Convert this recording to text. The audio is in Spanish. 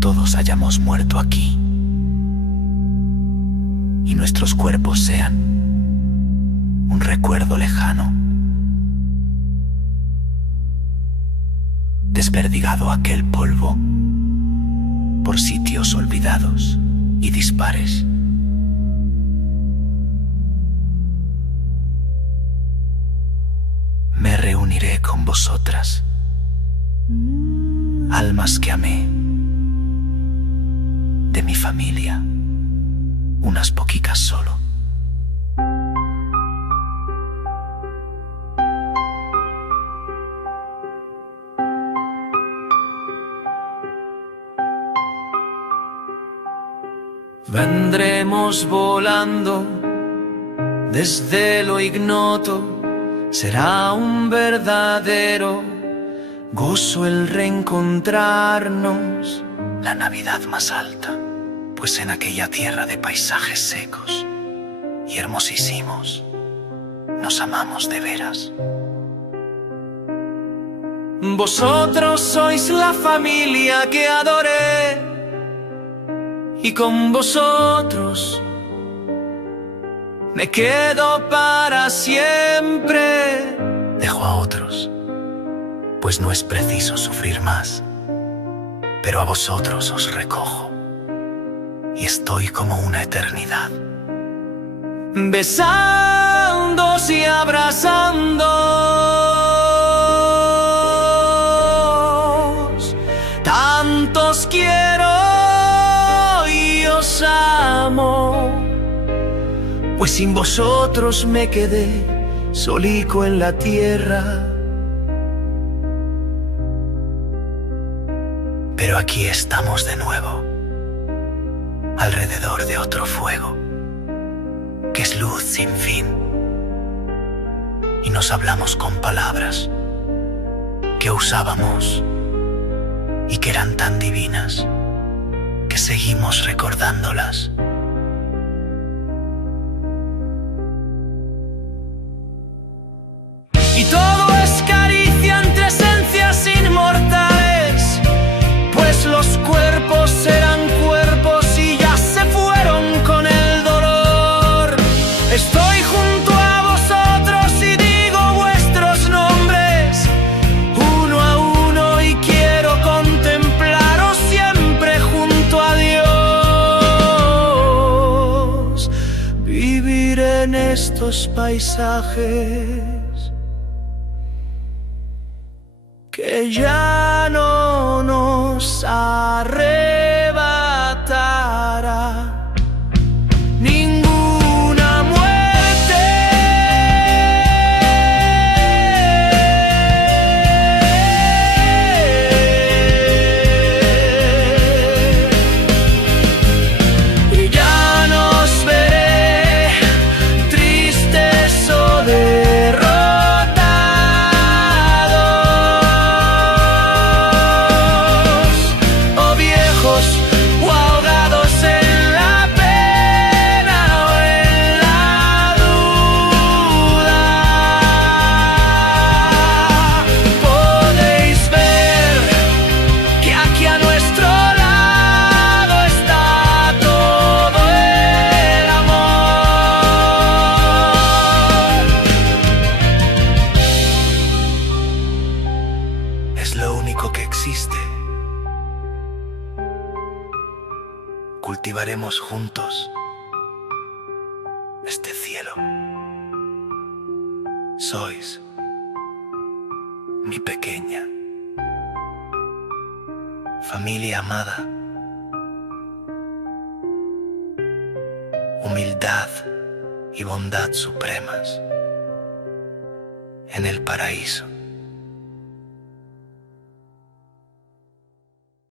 todos hayamos muerto aquí y nuestros cuerpos sean un recuerdo lejano, desperdigado aquel polvo por sitios olvidados y dispares. Me reuniré con vosotras, almas que amé, de mi familia, unas poquitas solo. Vendremos volando desde lo ignoto. Será un verdadero gozo el reencontrarnos. La Navidad más alta, pues en aquella tierra de paisajes secos y hermosísimos, nos amamos de veras. Vosotros sois la familia que adoré, y con vosotros me quedo para siempre. Dejo a otros, pues no es preciso sufrir más, pero a vosotros os recojo y estoy como una eternidad, besándoos y abrazándoos. Tantos quiero y os amo, pues sin vosotros me quedé solico en la tierra. Pero aquí estamos de nuevo, alrededor de otro fuego, que es luz sin fin. Y nos hablamos con palabras que usábamos y que eran tan divinas, que seguimos recordándolas. Y todo es caricia entre esencias inmortales, pues los cuerpos eran cuerpos y ya se fueron con el dolor. Estoy junto a vosotros y digo vuestros nombres uno a uno, y quiero contemplaros siempre junto a Dios. Vivir en estos paisajes que ya no nos arrebatará ninguna muerte. Y ya nos veré tristes o derrotados, o ahogados en la pena o en la duda. Podéis ver que aquí a nuestro lado está todo el amor. Es lo único que existe. Cultivaremos juntos este cielo. Sois mi pequeña familia amada. Humildad y bondad supremas en el paraíso.